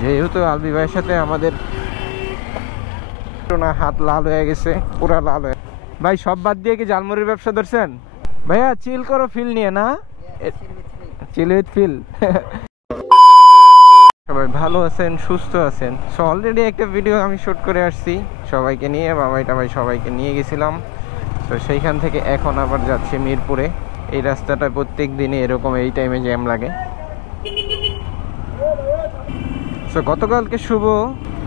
যেহেতু আলবি ভাইয়ের সাথে আমাদের হাত লাল হয়ে গেছে, পুরা লাল হয়ে। ভাই সব বাদ দিয়ে কি ঝালমুড়ির ব্যবসা ধরছেন? ভাইয়া চিল করো ফিল নিয়ে, না চিল উইথ ফিল। সবাই ভালো আছেন, সুস্থ আছেন? সো অলরেডি একটা ভিডিও আমি শুট করে আসছি সবাইকে নিয়ে, বাবাই টাবাই সবাইকে নিয়ে গেছিলাম। তো সেইখান থেকে এখন আবার যাচ্ছি মিরপুরে। এই রাস্তাটা প্রত্যেক দিনই এরকম এই টাইমে জ্যাম লাগে। সো গতকালকে শুভ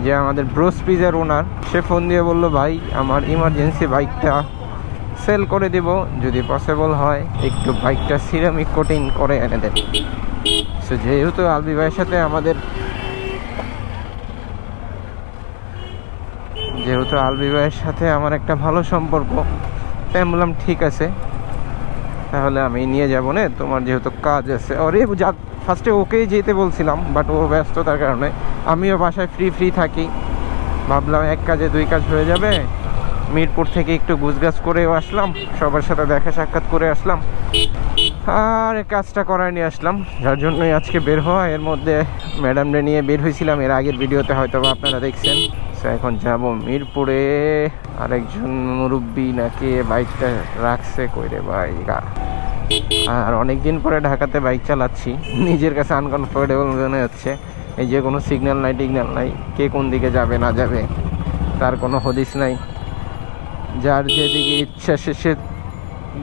যে আমাদের ব্রোস পিজার ওনার, সে ফোন দিয়ে বললো ভাই আমার ইমার্জেন্সি বাইকটা সেল করে দিব, যদি পসিবল হয় একটু বাইকটা সিরামিক কোটিং করে এনে দেন। সো যেহেতু আলবি ভাইয়ের সাথে আমাদের আমার একটা ভালো সম্পর্ক, তাই আমি বললাম ঠিক আছে তাহলে আমি নিয়ে যাবো না, তোমার যেহেতু কাজ আছে। ওরে ফার্স্টে ওকেই যেতে বলছিলাম, বাট ও ব্যস্ততার কারণে, আমিও বাসায় ফ্রি থাকি, ভাবলাম এক কাজে দুই কাজ হয়ে যাবে। মিরপুর থেকে একটু গুছগাছ করেও আসলাম, সবার সাথে দেখা সাক্ষাৎ করে আসলাম, আর কাজটা করায় নিয়ে আসলাম, যার জন্যই আজকে বের হওয়া। এর মধ্যে ম্যাডামরে নিয়ে বের হয়েছিলাম, এর আগের ভিডিওতে হয়তো আপনারা দেখছেন। এখন যাব মিরপুরে। আরেকজন মুরব্বী নাকি বাইকটা রাখছে কইরে ভাই, আর অনেকদিন পরে ঢাকাতে বাইক চালাচ্ছি, নিজের কাছে আনকমফোর্টেবল মনে হচ্ছে। এই যে কোনো সিগন্যাল নাই টিগন্যাল নাই, কে কোন দিকে যাবে না যাবে তার কোনো হদিস নাই, যার যেদিকে ইচ্ছা শেষের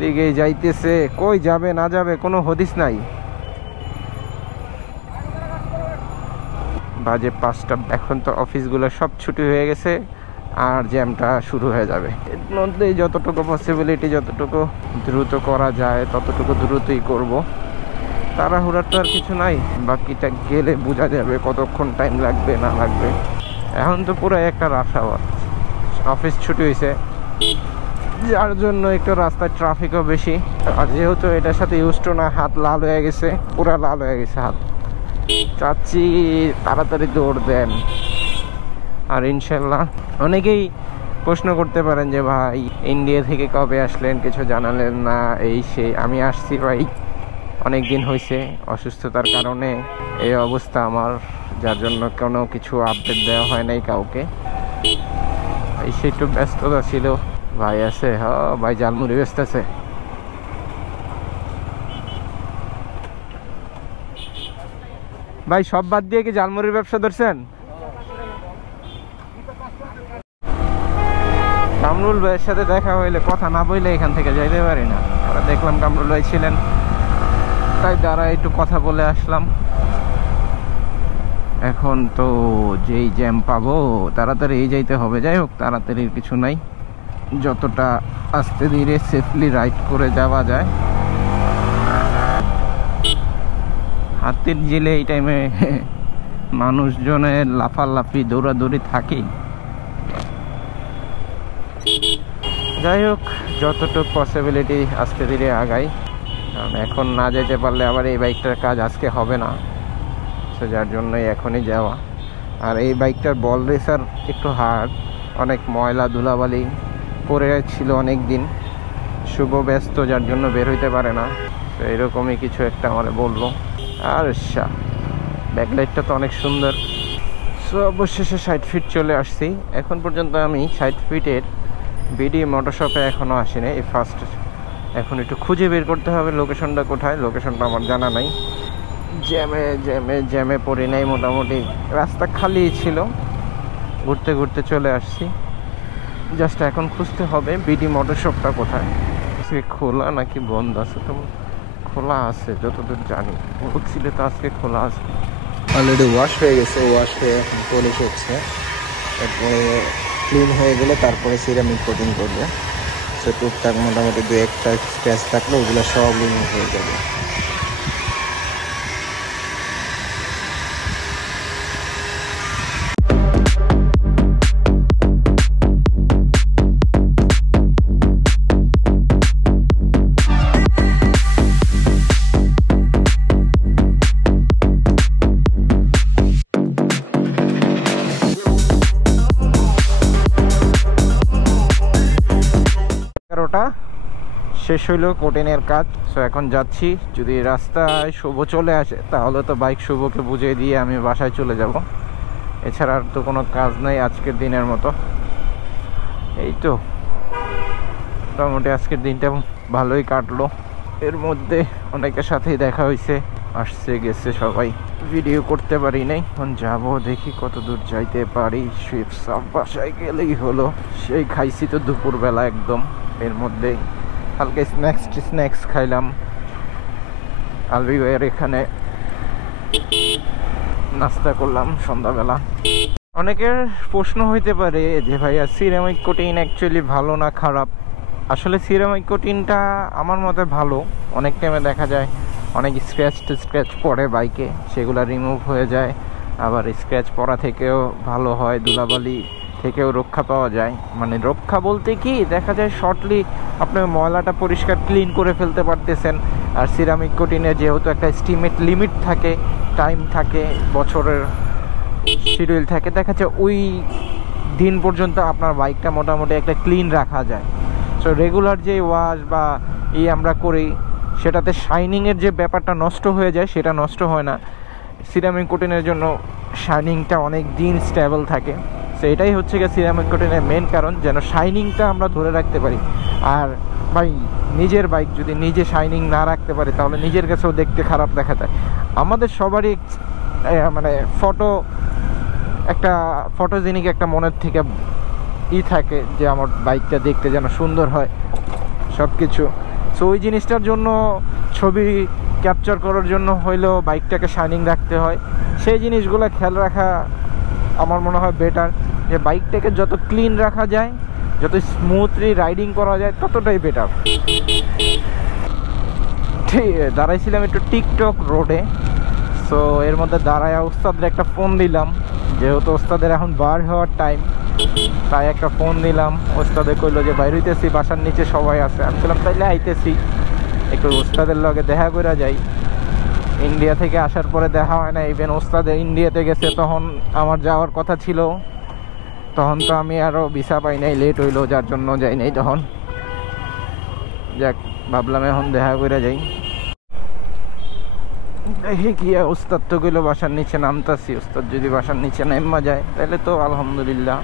দিকে যাইতেছে, কই যাবে না যাবে কোনো হদিস নাই। বাজে 5টা, এখন তো অফিসগুলো সব ছুটি হয়ে গেছে আর জ্যামটা শুরু হয়ে যাবে। এর মধ্যে যতটুকু পসিবিলিটি, যতটুকু দ্রুত করা যায় ততটুকু দ্রুতই করব। তাড়াহুড়ার তো আর কিছু নাই, বাকিটা গেলে বোঝা যাবে কতক্ষণ টাইম লাগবে না লাগবে। এখন তো পুরো একটা রাশ আওয়ার, অফিস ছুটি হয়েছে যার জন্য একটু রাস্তায় ট্রাফিকও বেশি। আর যেহেতু এটার সাথে ইউজড না, হাত লাল হয়ে গেছে, পুরা লাল হয়ে গেছে হাত। চাচ্ছি তাড়াতাড়ি দৌড় দেন। আর ইনশাল্লাহ অনেকেই প্রশ্ন করতে পারেন যে ভাই ইন্ডিয়া থেকে কবে আসলেন, কিছু জানালেন না, এই সেই। আমি আসছি ভাই অনেক দিন হয়েছে, অসুস্থতার কারণে এই অবস্থা আমার, যার জন্য কোনো কিছু আপডেট দেওয়া হয় নাই কাউকে। এই সে একটু ব্যস্ততা ছিল। ভাই আছে, হ্যাঁ ভাই ঝালমুড়ি ব্যস্ত আছে। ভাই সব বাদ দিয়ে কি ঝালমুড়ির ব্যবসা ধরছেন? কামরুল ভাইয়ের সাথে দেখা হইলে কথা না বললে এখান থেকে যাইতে পারি না। আমরা দেখলাম কামরুল ভাই ছিলেন, তাই দ্বারা একটু কথা বলে আসলাম। এখন তো যেই জ্যাম পাবো তাড়াতাড়ি যাইতে হবে। যাই হোক, তাড়াতাড়ির কিছু নাই, যতটা আস্তে ধীরে সেফলি রাইড করে যাওয়া যায়। হাতির জেলে এই টাইমে মানুষজনের লাফালাফি দৌড়াদৌড়ি থাকেই। যাই হোক, যতটুকু পসিবিলিটি আস্তে ধীরে আগাই, কারণ এখন না যেতে পারলে আবার এই বাইকটার কাজ আজকে হবে না। সো যার জন্যই এখনই যাওয়া। আর এই বাইকটার বল রেসার একটু হার্ড, অনেক ময়লা ধুলাবালি পরে ছিল অনেক দিন। শুভ ব্যস্ত, যার জন্য বের হইতে পারে না। তো এরকমই কিছু একটা আমার বললো। আর ব্যাকলাইটটা তো অনেক সুন্দর। সো অবশেষে 60 ফিট চলে আসছি। এখন পর্যন্ত আমি 60 ফিটের বিডি মোটরশপে এখনও আসিনি, এই ফার্স্ট। এখন একটু খুঁজে বের করতে হবে লোকেশনটা কোথায়। লোকেশনটা আমার জানা নাই, জ্যামে পড়ি নাই। মোটামুটি রাস্তা খালি ছিল, ঘুরতে ঘুরতে চলে আসছি। জাস্ট এখন খুঁজতে হবে বিডি মোটরশপটা কোথায়। আজকে খোলা নাকি বন্ধ আছে? তো খোলা আছে যতদূর জানি, বলছিলে তো আজকে খোলা আছে। অলরেডি ওয়াশ হয়ে গেছে, ওয়াশ হয়ে এখন পলিশ হচ্ছে। এরপরে ক্লিন হয়ে গেলে তারপরে সিরামিক কোটিং করবে। সে টুকটাক মোটামুটি 2-1টা স্ক্র্যাচ থাকলে ওগুলো সব রিমুভ হয়ে যাবে। শেষ হইলো কোটিনের কাজ। সো এখন যাচ্ছি, যদি রাস্তায় শুভ চলে আসে তাহলে তো বাইক শুভকে বুঝিয়ে দিয়ে আমি বাসায় চলে যাব। এছাড়া আর তো কোনো কাজ নাই আজকের দিনের মতো। এই তো মোটামুটি আজকের দিনটা ভালোই কাটলো। এর মধ্যে অনেকের সাথেই দেখা হয়েছে, আসছে গেছে, সবাই ভিডিও করতে পারি নাই। এখন যাবো, দেখি কত দূর যাইতে পারি। সুইফট সাফ বাসায় গেলেই হলো। সেই খাইছি তো দুপুরবেলা একদম, এর মধ্যে হালকা স্ন্যাক্স খাইলাম। আলবি ভাইয়ের এখানে নাস্তা করলাম সন্ধ্যাবেলা। অনেকের প্রশ্ন হইতে পারে যে ভাইয়া সিরামিক কোটিং অ্যাকচুয়ালি ভালো না খারাপ। আসলে সিরামিক কোটিংটা আমার মতে ভালো। অনেক টাইমে দেখা যায় অনেক স্ক্র্যাচ পড়ে বাইকে, সেগুলো রিমুভ হয়ে যায়। আবার স্ক্র্যাচ পড়া থেকেও ভালো হয়, ধুলাবালি থেকেও রক্ষা পাওয়া যায়। মানে রক্ষা বলতে কি, দেখা যায় শর্টলি আপনার ময়লাটা পরিষ্কার ক্লিন করে ফেলতে পারতেছেন। আর সিরামিক কোটিংয়ে যেহেতু একটা এস্টিমেট লিমিট থাকে, টাইম থাকে, বছরের শিডিউল থাকে, দেখা যায় ওই দিন পর্যন্ত আপনার বাইকটা মোটামুটি একটা ক্লিন রাখা যায়। সো রেগুলার যে ওয়াশ বা আমরা করি, সেটাতে শাইনিংয়ের যে ব্যাপারটা নষ্ট হয়ে যায়, সেটা নষ্ট হয় না। সিরামিক কোটিংয়ের জন্য শাইনিংটা অনেক দিন স্টেবল থাকে। সো এটাই হচ্ছে গিয়ে সিরামিক কোটিংয়ের মেন কারণ, যেন শাইনিংটা আমরা ধরে রাখতে পারি। আর ভাই নিজের বাইক যদি নিজে শাইনিং না রাখতে পারে, তাহলে নিজের কাছেও দেখতে খারাপ দেখা যায়। আমাদের সবারই মানে ফটোজেনিক একটা মনের থেকে থাকে যে আমার বাইকটা দেখতে যেন সুন্দর হয় সব কিছু। সো ওই জিনিসটার জন্য ছবি ক্যাপচার করার জন্য হইলেও বাইকটাকে শাইনিং রাখতে হয়। সেই জিনিসগুলো খেয়াল রাখা আমার মনে হয় বেটার, যে বাইকটাকে যত ক্লিন রাখা যায়, যত স্মুথলি রাইডিং করা যায়, ততটাই বেটার। ঠিক দাঁড়াইছিলাম একটু টিকটক রোডে। সো এর মধ্যে দাঁড়ায় ওস্তাদের একটা ফোন দিলাম, যেহেতু ওস্তাদের এখন বার হওয়ার টাইম, তাই একটা ফোন দিলাম। ওস্তাদে কইলো যে বাইরে হইতেছি, বাসার নিচে সবাই আছে। আমি বললাম তাইলে আইতেছি, একটু ওস্তাদের লগে দেখা করে যাই। ইন্ডিয়া থেকে আসার পরে দেখা হয় না। ইভেন ওস্তাদ ইন্ডিয়াতে গেছে, তখন আমার যাওয়ার কথা ছিল, তখন তো আমি আরও ভিসা পাই নাই, লেট হইলো, যার জন্য যাই নাই তখন। যাক, ভাবলাম এখন দেখা করে যাই। দেখি কি, ওস্তাদ তো গেলো বাসার নিচে, নামতাছি। ওস্তাদ যদি বাসার নিচে নামা যায় তাহলে তো আলহামদুলিল্লাহ,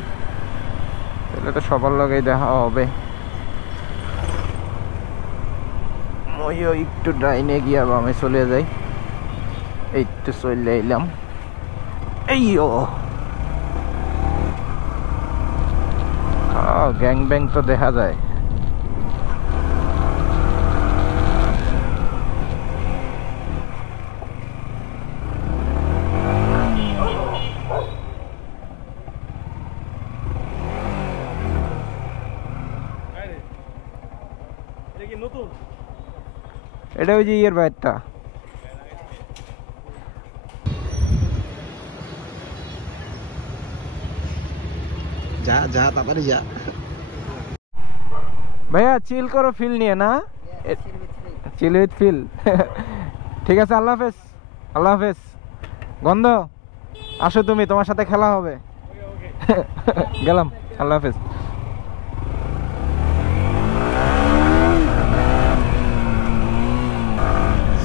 তাহলে তো সবার লগেই দেখা হবে। ওইও একটু ডাইনে গিয়া বামে চলে যাই। এই তো চলে এলাম। এইও গ্যাং ব্যাং তো দেখা যায়। এটা ওই যে ইয়ের বাইরটা। যা যা তাড়াতাড়ি যা ভাইয়া, চিল করো ফিল নিয়ে না, চিল উইথ ফিল। ঠিক আছে, আল্লাহ হাফেজ। আল্লাহ হাফেজ। গন্ধ আসো তুমি, তোমার সাথে খেলা হবে। গেলাম, আল্লাহ হাফেজ।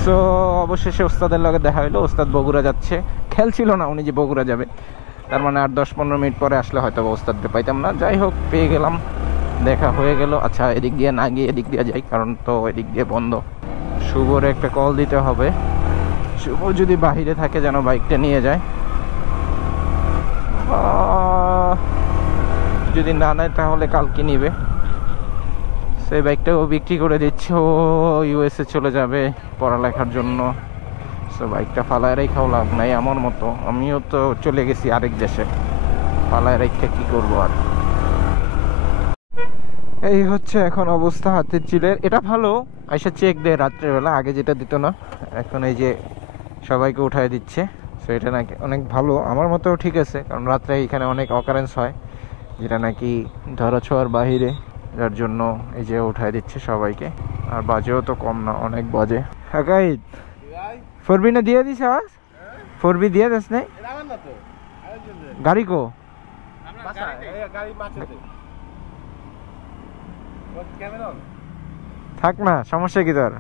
সো অবশেষে ওস্তাদের লগে দেখা হইলো। ওস্তাদ বগুড়া যাচ্ছে, খেয়াল ছিল না উনি যে বগুড়া যাবে। তার মানে আর 10-15 মিনিট পরে আসলে হয়তো ওস্তাদকে পাইতাম না। যাই হোক, পেয়ে গেলাম, দেখা হয়ে গেল। আচ্ছা, এদিক দিয়ে না গিয়ে এদিক দিয়ে যাই, কারণ তো এদিক দিয়ে বন্ধ। শুভর একটা কল দিতে হবে। শুভ যদি বাহিরে থাকে যেন বাইকটা নিয়ে যায়। যদি না নেয় তাহলে কালকে নিবে। সেই বাইকটাও বিক্রি করে দিচ্ছে, ও ইউএসএ চলে যাবে পড়ালেখার জন্য। সো বাইকটা ফালায় রেখাও লাভ নাই আমার মতো। আমিও তো চলে গেছি আরেক দেশে, ফালায় রেখে কি করবো আর। এই হচ্ছে এখন অবস্থা হাতের চিলের। এটা ভালো, আইসা চেক দেয় রাত্রেবেলা, আগে যেটা দিত না। এখন এই যে সবাইকে উঠায় দিচ্ছে। সো এটা নাকি অনেক ভালো, আমার মতেও ঠিক আছে, কারণ রাত্রে এখানে অনেক অকারেন্স হয়, যেটা নাকি ধরাছোঁয়ার বাহিরে, যার জন্য এই যে উঠায় দিচ্ছে সবাইকে। আর বাজেও তো কম না, অনেক বাজে। হাকাইত 4B না দিয়ে দিস? 4B দিয়ে দিস নাই? গাড়ি কো? থাক না, সমস্যা কি তোর?